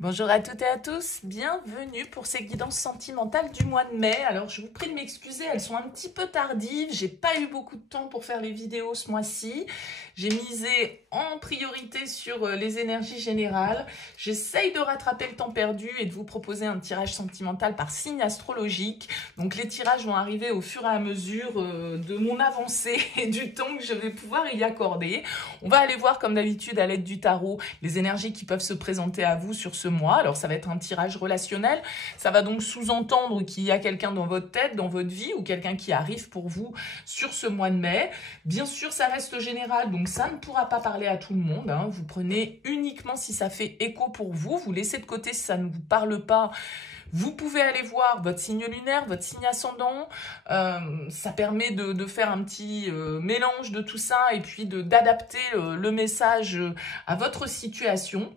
Bonjour à toutes et à tous, bienvenue pour ces guidances sentimentales du mois de mai. Alors je vous prie de m'excuser, elles sont un petit peu tardives, j'ai pas eu beaucoup de temps pour faire les vidéos ce mois-ci. J'ai misé en priorité sur les énergies générales. J'essaye de rattraper le temps perdu et de vous proposer un tirage sentimental par signe astrologique. Donc les tirages vont arriver au fur et à mesure de mon avancée et du temps que je vais pouvoir y accorder. On va aller voir comme d'habitude à l'aide du tarot les énergies qui peuvent se présenter à vous sur ce mois. Alors ça va être un tirage relationnel, ça va donc sous-entendre qu'il y a quelqu'un dans votre tête, dans votre vie, ou quelqu'un qui arrive pour vous sur ce mois de mai. Bien sûr, ça reste général, donc ça ne pourra pas parler à tout le monde, hein. Vous prenez uniquement si ça fait écho pour vous, vous laissez de côté si ça ne vous parle pas. Vous pouvez aller voir votre signe lunaire, votre signe ascendant, ça permet de faire un petit mélange de tout ça et puis d'adapter le message à votre situation.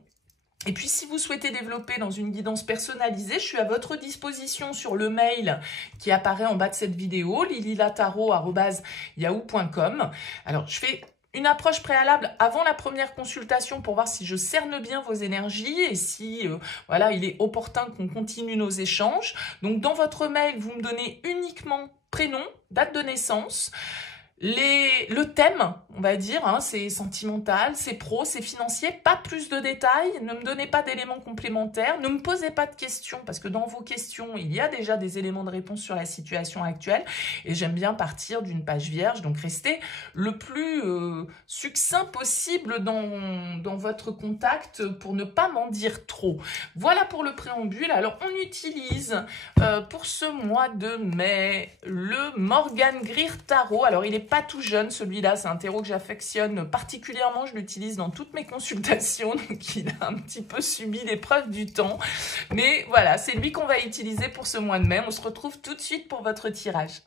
Et puis, si vous souhaitez développer dans une guidance personnalisée, je suis à votre disposition sur le mail qui apparaît en bas de cette vidéo, lililataro@yahoo.com. Alors, je fais une approche préalable avant la première consultation pour voir si je cerne bien vos énergies et si voilà, il est opportun qu'on continue nos échanges. Donc, dans votre mail, vous me donnez uniquement prénom, date de naissance, le thème, on va dire, hein, c'est sentimental, c'est pro, c'est financier, pas plus de détails, ne me donnez pas d'éléments complémentaires, ne me posez pas de questions, parce que dans vos questions, il y a déjà des éléments de réponse sur la situation actuelle, et j'aime bien partir d'une page vierge, donc restez le plus succinct possible dans votre contact pour ne pas m'en dire trop. Voilà pour le préambule. Alors, on utilise pour ce mois de mai le Morgan Greer Tarot. Alors, il est pas tout jeune, celui-là, c'est un tarot que j'affectionne particulièrement, je l'utilise dans toutes mes consultations, donc il a un petit peu subi l'épreuve du temps. Mais voilà, c'est lui qu'on va utiliser pour ce mois de mai. On se retrouve tout de suite pour votre tirage.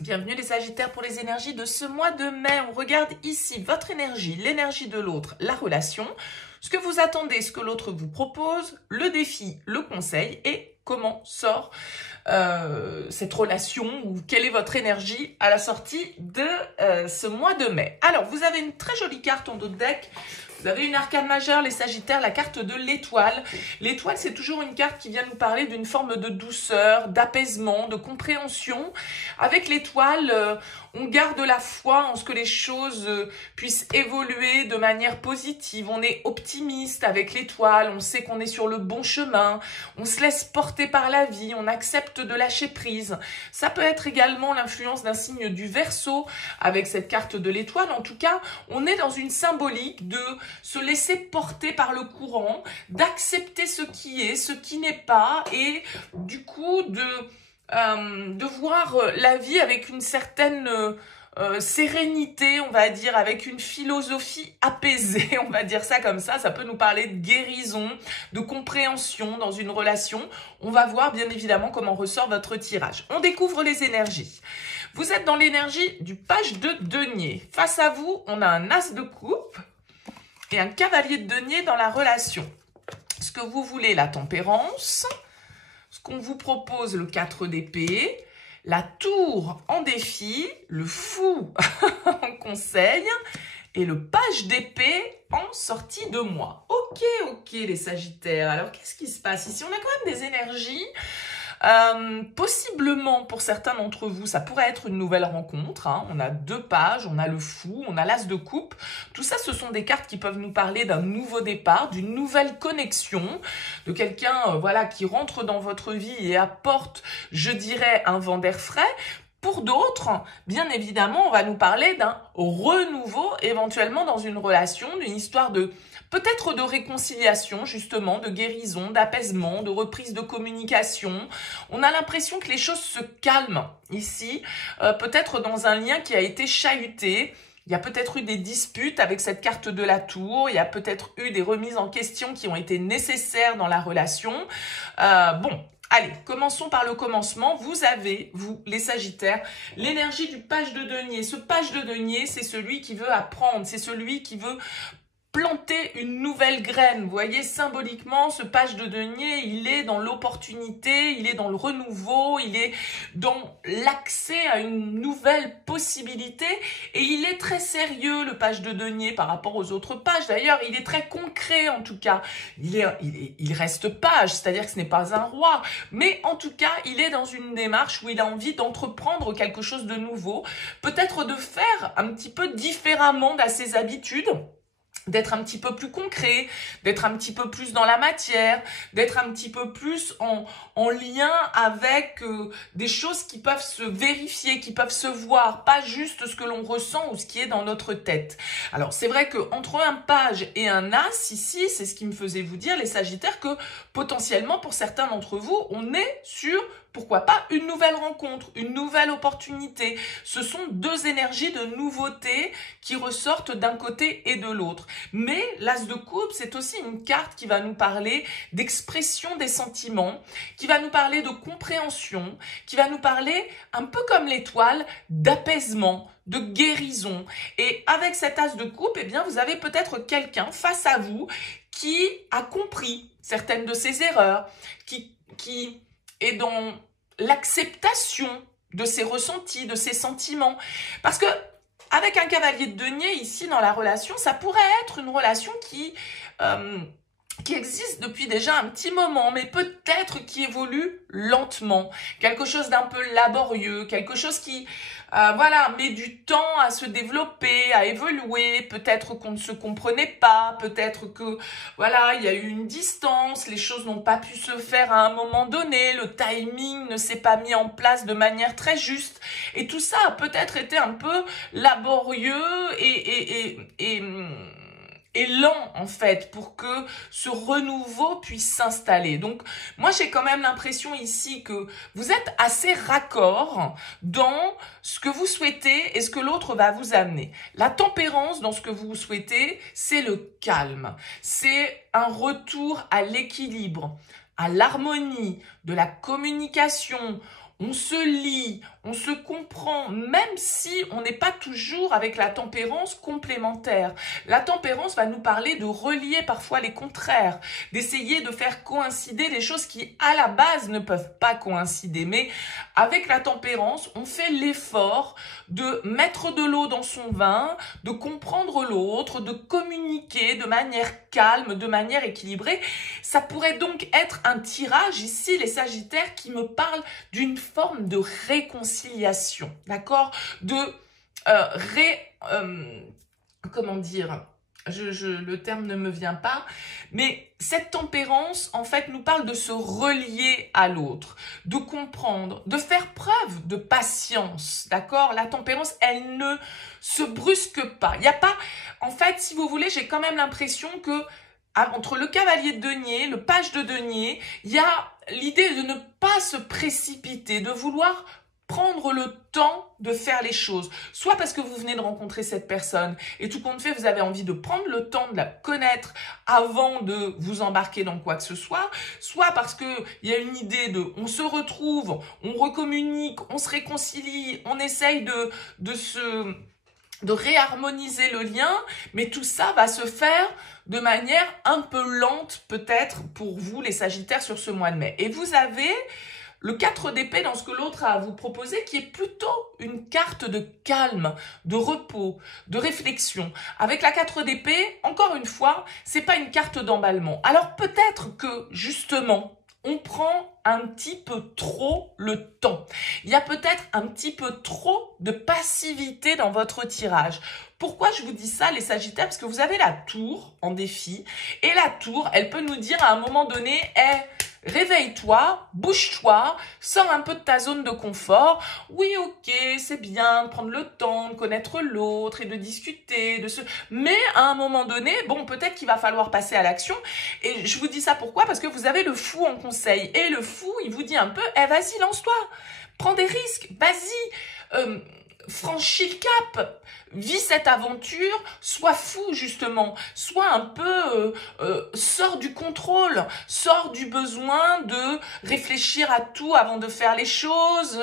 Bienvenue les Sagittaires pour les énergies de ce mois de mai. On regarde ici votre énergie, l'énergie de l'autre, la relation, ce que vous attendez, ce que l'autre vous propose, le défi, le conseil et comment sort cette relation ou quelle est votre énergie à la sortie de ce mois de mai. Alors, vous avez une très jolie carte en dos de deck. Vous avez une arcane majeure, les Sagittaires, la carte de l'étoile. L'étoile, c'est toujours une carte qui vient nous parler d'une forme de douceur, d'apaisement, de compréhension. Avec l'étoile, on garde la foi en ce que les choses puissent évoluer de manière positive. On est optimiste avec l'étoile, on sait qu'on est sur le bon chemin, on se laisse porter par la vie, on accepte de lâcher prise. Ça peut être également l'influence d'un signe du Verseau avec cette carte de l'étoile. En tout cas, on est dans une symbolique de se laisser porter par le courant, d'accepter ce qui est, ce qui n'est pas, et du coup de voir la vie avec une certaine sérénité, on va dire, avec une philosophie apaisée, on va dire ça comme ça. Ça peut nous parler de guérison, de compréhension dans une relation. On va voir bien évidemment comment ressort votre tirage. On découvre les énergies. Vous êtes dans l'énergie du page de denier. Face à vous, on a un as de coupe et un cavalier de denier dans la relation. Ce que vous voulez, la tempérance. Ce qu'on vous propose, le 4 d'épée. La tour en défi. Le fou en conseil. Et le page d'épée en sortie de mois. Ok, les Sagittaires. Alors, qu'est-ce qui se passe ici? On a quand même des énergies. Possiblement pour certains d'entre vous ça pourrait être une nouvelle rencontre, hein. On a deux pages, on a le fou, on a l'as de coupe. Tout ça, ce sont des cartes qui peuvent nous parler d'un nouveau départ, d'une nouvelle connexion, de quelqu'un voilà, qui rentre dans votre vie et apporte, je dirais, un vent d'air frais. Pour d'autres, bien évidemment, on va nous parler d'un renouveau éventuellement dans une relation, d'une histoire de peut-être de réconciliation, justement, de guérison, d'apaisement, de reprise de communication. On a l'impression que les choses se calment ici, peut-être dans un lien qui a été chahuté. Il y a peut-être eu des disputes avec cette carte de la tour. Il y a peut-être eu des remises en question qui ont été nécessaires dans la relation. Bon, allez, commençons par le commencement. Vous avez, vous, les Sagittaires, l'énergie du page de denier. Ce page de denier, c'est celui qui veut apprendre, c'est celui qui veut planter une nouvelle graine. Vous voyez, symboliquement, ce page de denier, il est dans l'opportunité, il est dans le renouveau, il est dans l'accès à une nouvelle possibilité. Et il est très sérieux, le page de denier, par rapport aux autres pages. D'ailleurs, il est très concret, en tout cas. Il reste page, c'est-à-dire que ce n'est pas un roi. Mais en tout cas, il est dans une démarche où il a envie d'entreprendre quelque chose de nouveau. Peut-être de faire un petit peu différemment de ses habitudes, d'être un petit peu plus concret, d'être un petit peu plus dans la matière, d'être un petit peu plus en lien avec des choses qui peuvent se vérifier, qui peuvent se voir, pas juste ce que l'on ressent ou ce qui est dans notre tête. Alors c'est vrai que entre un page et un as, ici, c'est ce qui me faisait vous dire, les Sagittaires, que potentiellement pour certains d'entre vous, on est sur, pourquoi pas, une nouvelle rencontre, une nouvelle opportunité. Ce sont deux énergies de nouveauté qui ressortent d'un côté et de l'autre. Mais l'as de coupe, c'est aussi une carte qui va nous parler d'expression des sentiments, qui va nous parler de compréhension, qui va nous parler, un peu comme l'étoile, d'apaisement, de guérison. Et avec cet as de coupe, eh bien, vous avez peut-être quelqu'un face à vous qui a compris certaines de ses erreurs, qui est dans l'acceptation de ses ressentis, de ses sentiments. Parce que avec un cavalier de denier, ici, dans la relation, ça pourrait être une relation qui existe depuis déjà un petit moment, mais peut-être qui évolue lentement. Quelque chose d'un peu laborieux, quelque chose qui voilà, met du temps à se développer, à évoluer. Peut-être qu'on ne se comprenait pas, peut-être que voilà, il y a eu une distance, les choses n'ont pas pu se faire à un moment donné, le timing ne s'est pas mis en place de manière très juste. Et tout ça a peut-être été un peu laborieux et lent en fait pour que ce renouveau puisse s'installer. Donc moi j'ai quand même l'impression ici que vous êtes assez raccord dans ce que vous souhaitez et ce que l'autre va vous amener. La tempérance dans ce que vous souhaitez, c'est le calme, c'est un retour à l'équilibre, à l'harmonie, de la communication. On se lie, on se comprend, même si on n'est pas toujours avec la tempérance complémentaire. La tempérance va nous parler de relier parfois les contraires, d'essayer de faire coïncider des choses qui, à la base, ne peuvent pas coïncider. Mais avec la tempérance, on fait l'effort de mettre de l'eau dans son vin, de comprendre l'autre, de communiquer de manière calme, de manière équilibrée. Ça pourrait donc être un tirage ici, les Sagittaires, qui me parle d'une forme de réconciliation, d'accord? De comment dire? Le terme ne me vient pas, mais cette tempérance, en fait, nous parle de se relier à l'autre, de comprendre, de faire preuve de patience, d'accord? La tempérance, elle ne se brusque pas. Il n'y a pas, en fait, si vous voulez, j'ai quand même l'impression que entre le cavalier de denier, le page de denier, il y a l'idée de ne pas se précipiter, de vouloir prendre le temps de faire les choses. Soit parce que vous venez de rencontrer cette personne et tout compte fait, vous avez envie de prendre le temps de la connaître avant de vous embarquer dans quoi que ce soit parce qu'il y a une idée de on se retrouve, on recommunique, on se réconcilie, on essaye de réharmoniser le lien, mais tout ça va se faire de manière un peu lente peut-être pour vous les Sagittaires sur ce mois de mai. Et vous avez le 4 d'épée dans ce que l'autre a à vous proposer qui est plutôt une carte de calme, de repos, de réflexion. Avec la 4 d'épée, encore une fois, c'est pas une carte d'emballement. Alors peut-être que justement, on prend un petit peu trop le temps. Il y a peut-être un petit peu trop de passivité dans votre tirage. Pourquoi je vous dis ça, les Sagittaires? Parce que vous avez la tour en défi. Et la tour, elle peut nous dire à un moment donné, réveille-toi, bouge-toi, sors un peu de ta zone de confort. Oui, ok, c'est bien de prendre le temps de connaître l'autre et de discuter, mais à un moment donné, bon, peut-être qu'il va falloir passer à l'action. Et je vous dis ça pourquoi? Parce que vous avez le fou en conseil. Et le fou, il vous dit un peu, vas-y, lance-toi, prends des risques, vas-y. franchis le cap, vis cette aventure, sois fou justement, sois un peu, sors du contrôle, sors du besoin de réfléchir à tout avant de faire les choses,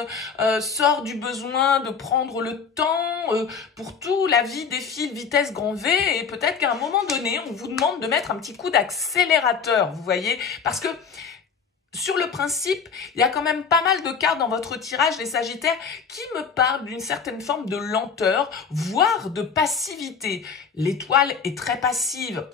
sors du besoin de prendre le temps, pour tout, la vie défile vitesse grand V et peut-être qu'à un moment donné, on vous demande de mettre un petit coup d'accélérateur, vous voyez, parce que sur le principe, il y a quand même pas mal de cartes dans votre tirage, les Sagittaires, qui me parlent d'une certaine forme de lenteur, voire de passivité. L'étoile est très passive.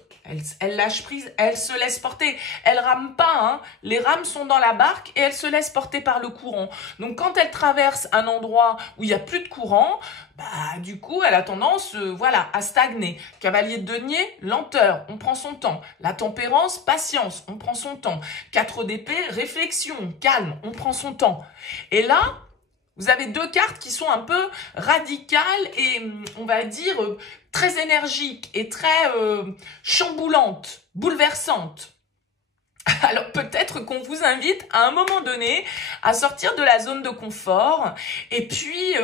Elle lâche prise, elle se laisse porter. Elle rame pas, hein. Les rames sont dans la barque et elle se laisse porter par le courant. Donc quand elle traverse un endroit où il n'y a plus de courant, bah du coup elle a tendance, voilà, à stagner. Cavalier de denier, lenteur, on prend son temps. La tempérance, patience, on prend son temps. 4 d'épée, réflexion, calme, on prend son temps. Et là, vous avez 2 cartes qui sont un peu radicales et, on va dire, très énergiques et très chamboulantes, bouleversantes. Alors peut-être qu'on vous invite à un moment donné à sortir de la zone de confort. Et puis,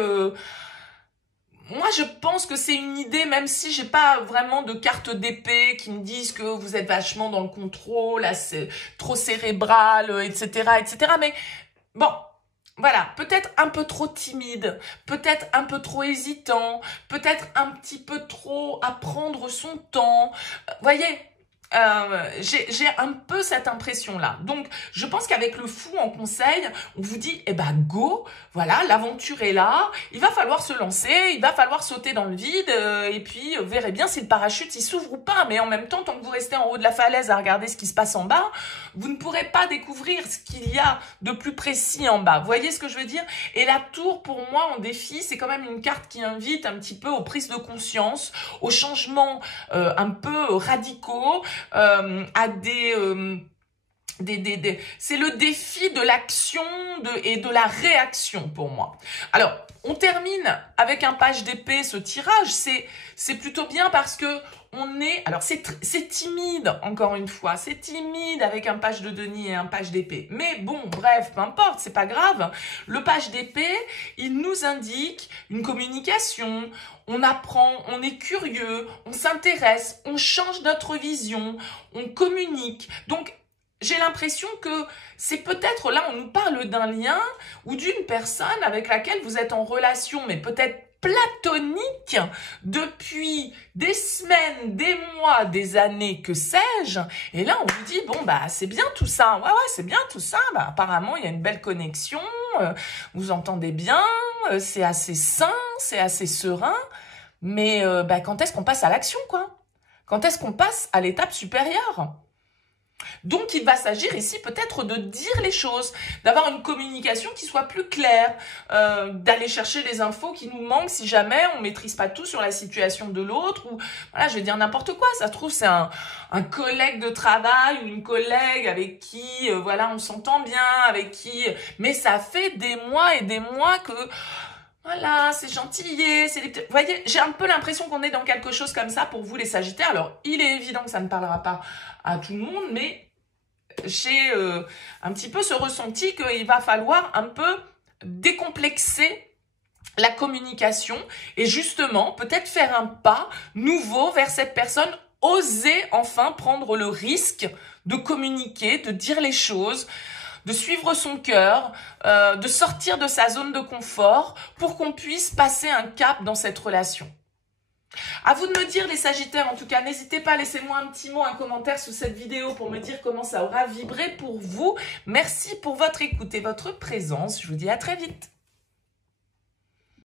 moi je pense que c'est une idée, même si j'ai pas vraiment de cartes d'épée qui me disent que vous êtes vachement dans le contrôle, assez, trop cérébral, etc., etc. Mais bon... Voilà, peut-être un peu trop timide, peut-être un peu trop hésitant, peut-être un petit peu trop à prendre son temps. Voyez, j'ai un peu cette impression-là. Donc, je pense qu'avec le fou en conseil, on vous dit, eh ben, go, voilà, l'aventure est là, il va falloir se lancer, il va falloir sauter dans le vide, et puis, vous verrez bien si le parachute, il s'ouvre ou pas. Mais en même temps, tant que vous restez en haut de la falaise à regarder ce qui se passe en bas, vous ne pourrez pas découvrir ce qu'il y a de plus précis en bas. Vous voyez ce que je veux dire? Et la tour, pour moi, en défi, c'est quand même une carte qui invite un petit peu aux prises de conscience, aux changements un peu radicaux, à c'est le défi de l'action et de la réaction pour moi. Alors, on termine avec un page d'épée, ce tirage, c'est plutôt bien parce que on est, alors c'est timide, encore une fois, c'est timide avec un page de denier et un page d'épée. Mais bon, bref, peu importe, c'est pas grave. Le page d'épée, il nous indique une communication, on apprend, on est curieux, on s'intéresse, on change notre vision, on communique. Donc, j'ai l'impression que c'est peut-être, là, on nous parle d'un lien ou d'une personne avec laquelle vous êtes en relation, mais peut-être platonique depuis des semaines, des mois, des années, que sais-je. Et là, on vous dit, bon, bah, c'est bien tout ça. Ouais, c'est bien tout ça. Bah, apparemment, il y a une belle connexion. Vous entendez bien. C'est assez sain, c'est assez serein. Mais bah, quand est-ce qu'on passe à l'action, quoi? Quand est-ce qu'on passe à l'étape supérieure? Donc, il va s'agir ici peut-être de dire les choses, d'avoir une communication qui soit plus claire, d'aller chercher les infos qui nous manquent si jamais on ne maîtrise pas tout sur la situation de l'autre. Ou voilà, je vais dire n'importe quoi. Ça se trouve, c'est un collègue de travail ou une collègue avec qui, voilà, on s'entend bien, avec qui... Mais ça fait des mois et des mois que... Voilà, c'est gentillet, c'est des petits... Vous voyez, j'ai un peu l'impression qu'on est dans quelque chose comme ça pour vous les Sagittaires. Alors, il est évident que ça ne parlera pas à tout le monde, mais j'ai un petit peu ce ressenti qu'il va falloir un peu décomplexer la communication et justement peut-être faire un pas nouveau vers cette personne, oser enfin prendre le risque de communiquer, de dire les choses, de suivre son cœur, de sortir de sa zone de confort pour qu'on puisse passer un cap dans cette relation. À vous de me dire les Sagittaires, en tout cas, n'hésitez pas, laissez-moi un petit mot, un commentaire sous cette vidéo pour me dire comment ça aura vibré pour vous. Merci pour votre écoute et votre présence. Je vous dis à très vite.